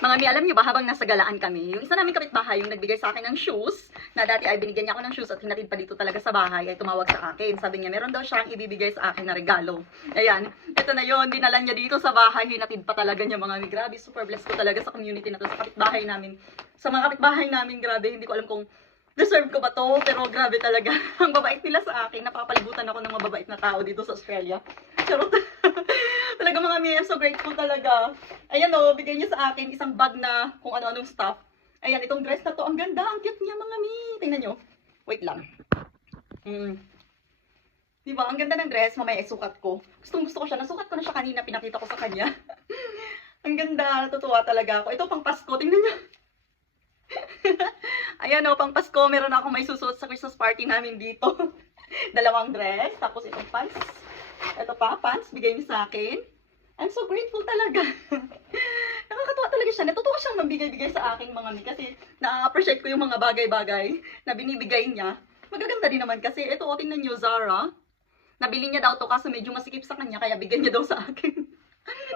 Mga mi, alam niyo ba, habang nasa galaan kami, yung isa namin kapitbahay, yung nagbigay sa akin ng shoes, na dati ay binigyan niya ako ng shoes at hinatid pa dito talaga sa bahay, ay tumawag sa akin. Sabi niya, meron daw siyang ibibigay sa akin na regalo. Ayan, ito na yon, dinala niya dito sa bahay, hinatid pa talaga niya mga mi. Grabe, super blessed ko talaga sa community na to, sa kapitbahay namin. Sa mga kapitbahay namin, grabe, hindi ko alam kung deserve ko ba to, pero grabe talaga. Ang babait nila sa akin, napapalibutan ako ng mababait na tao dito sa Australia. Charot. Talaga mga mi, I'm so grateful talaga. Ayan o, bigay niya sa akin isang bag na kung ano-anong stuff. Ayan, itong dress na to, ang ganda, ang cute niya mga mi. Tingnan nyo. Wait lang. Diba, ang ganda ng dress, mamaya isukat ko. Gustong gusto ko siya, nasukat ko na siya kanina, pinakita ko sa kanya. Ang ganda, natutuwa talaga ako. Ito pang Pasko, tingnan nyo. Ayan o, pang Pasko, meron ako may susuot sa Christmas party namin dito. Dalawang dress, tapos itong pants. Ito pa, pants, bigay niya sa akin. I'm so grateful talaga. Nakakatuwa talaga siya. Natutuwa siyang mambigay-bigay sa akin mga mi. Kasi na-appreciate ko yung mga bagay-bagay na binibigay niya. Magaganda din naman kasi. Ito, tingnan niyo, Zara. Nabili niya daw to kasi medyo masikip sa kanya. Kaya bigyan niya daw sa akin.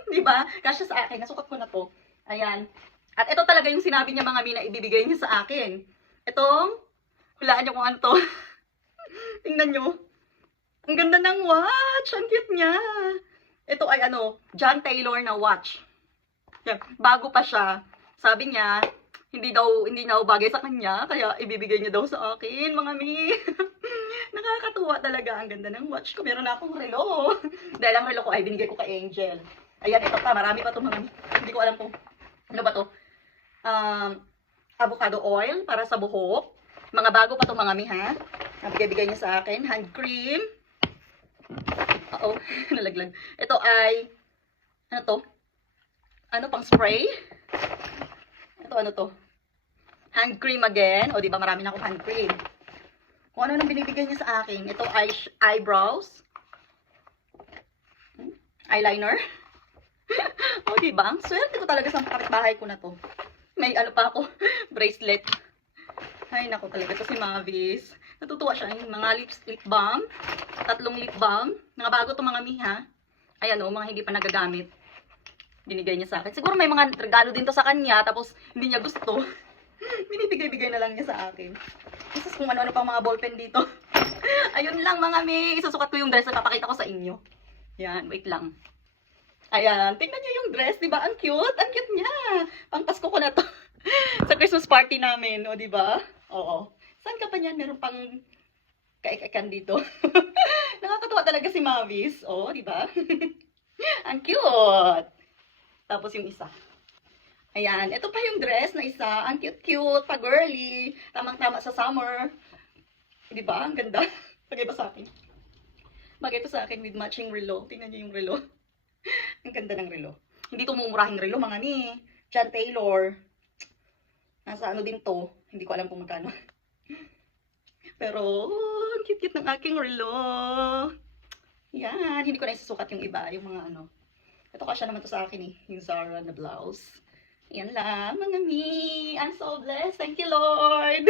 Diba? Kasya sa akin. Nasukat ko na to. Ayan. At ito talaga yung sinabi niya mga mi na ibibigay niya sa akin. Itong, hulaan niyo kung ano to. Tingnan niyo. Ang ganda ng watch. Ang cute niya. Ito ay ano, John Taylor na watch. Yan, bago pa siya. Sabi niya, hindi daw bagay sa kanya, kaya ibibigay niya daw sa akin, mga mi. Nakakatuwa talaga. Ang ganda ng watch ko. Meron na akong relo. Dahil ang relo ko ay binigay ko kay Angel. Ayan, ito pa. Marami pa ito, mga mi. Hindi ko alam kung ano ba to. Avocado oil para sa buhok. Mga bago pa ito, mga mi, ha. Nabigay-bigay niya sa akin. Hand cream. Oo, nalaglag. Ito ay, ano to? Ano pang spray? Ito ano to? Hand cream again. O, diba marami na akong hand cream. Kung ano nang binibigay niya sa akin. Ito ay eyebrows. Eyeliner. O, diba? Ang swerte ko talaga sa kapitbahay ko na to. May ano pa ako, bracelet. Ay, naku talaga. Ito si Mavis. Natutuwa siya. Yung mga lip balm. 3 lip balm. Mga bago to mga miha. Ayan o, mga hindi pa nagagamit. Binigay niya sa akin. Siguro may mga regalo din to sa kanya. Tapos, hindi niya gusto. Binibigay-bigay na lang niya sa akin. Tapos kung ano-ano pang mga ballpen dito. Ayun lang mga mi. Isusukat ko yung dress na papakita ko sa inyo. Yan, wait lang. Ayan, tingnan niyo yung dress. Diba? Ang cute. Ang cute niya. Pang Pasko ko na to. Sa Christmas party namin. O, diba? Oo. Saan ka pa niyan? Meron pang kaikaikan dito. Nakakatuwa talaga si Mavis. Oh, di ba? Ang cute. Tapos yung isa. Ayan, ito pa yung dress na isa. Ang cute-cute, pa-girly. Tamang-tama sa summer. Di ba? Ang ganda. Bagay ba sa akin? Bagay ito sa akin with matching relo. Tingnan niyo yung relo. Ang ganda ng relo. Hindi to mumurahing relo, mga ni. John Taylor. Nasa ano din to. Hindi ko alam kung magkano. Pero, ang cute-cute ng aking relo. Yan, hindi ko na isusukat yung iba, yung mga ano. Ito kasya naman to sa akin eh, yung Zara na blouse. Yan lang, mga mi. I'm so blessed. Thank you, Lord.